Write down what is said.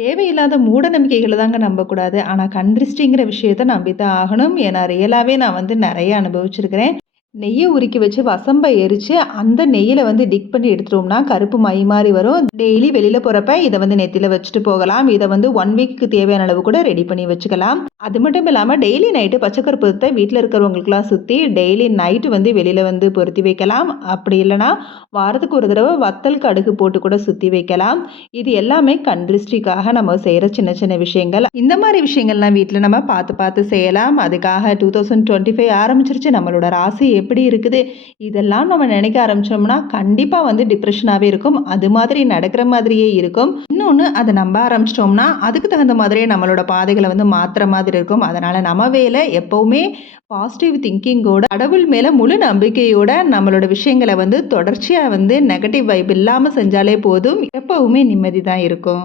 தேவையில்லாத மூட நம்பிக்கைகள தாங்க நம்பக்கூடாது. ஆனா கண் திருஷ்டிங்கிற விஷயத்த நம்பித்தான் ஆகணும். ஏன்னா ரியலாவே நான் வந்து நெறைய அனுபவிச்சிருக்கிறேன். நெய்ய உருக்கி வச்சு வசம்ப எரிச்சு, அந்த நெய்யில வந்து டிக் பண்ணி எடுத்துட்டோம்னா, கருப்பு மை மாரி வரும். டெய்லி வெளில போறப்ப இத வந்து நெத்தில வச்சுட்டு போகலாம். இத வந்து 1 வீக்குக்கு தேவையான அளவு கூட ரெடி பண்ணி வச்சுக்கலாம். அது மட்டும் இல்லாம டெய்லி நைட்டு பச்சை கற்பூரத்த வீட்ல இருக்கிறவங்களுக்கெல்லாம் சுத்தி, டெய்லி நைட்டு வந்து வெளில வந்து பொருத்தி வைக்கலாம். அப்படி இல்லன்னா, வாரத்துக்கு ஒரு தடவ வத்தல், கடுகு போட்டு கூட சுத்தி வைக்கலாம். இது எல்லாமே கண் திருஷ்டிக்காக நம்ம செய்ற சின்ன சின்ன விஷயங்கள். இந்த மாரி விஷயங்கள்லாம் வீட்ல நம்ம பார்த்து பார்த்து செய்யலாம். அதுக்காக 2025 ஆரம்பிச்சிருச்சு. நம்மளோட ராசி எப்படி இருக்குது? இதெல்லாம் நம்ம நினைக்க ஆரம்பிச்சோம்னா, கண்டிப்பா வந்து டிப்ரஷனாவே இருக்கும். அது மாதிரி நடக்கிற மாதிரியே இருக்கும். இன்னொன்னு அத நம்ப ஆரம்பிச்சிட்டோம்னா, அதுக்கு தகுந்த மாதிரியே நம்மளோட பாதைகள வந்து மாத்துற மாதிரி இருக்கும். அதனால நம்ம வேலை எப்பவுமே பாசிட்டிவ் திங்கிங்கோட, கடவுள் மேல முழு நம்பிக்கையோட நம்மளோட விஷயங்கள வந்து தொடர்ச்சியா வந்து நெகட்டிவ் வைப் இல்லாம செஞ்சாலே போதும். எப்பவுமே நிம்மதி தான் இருக்கும்.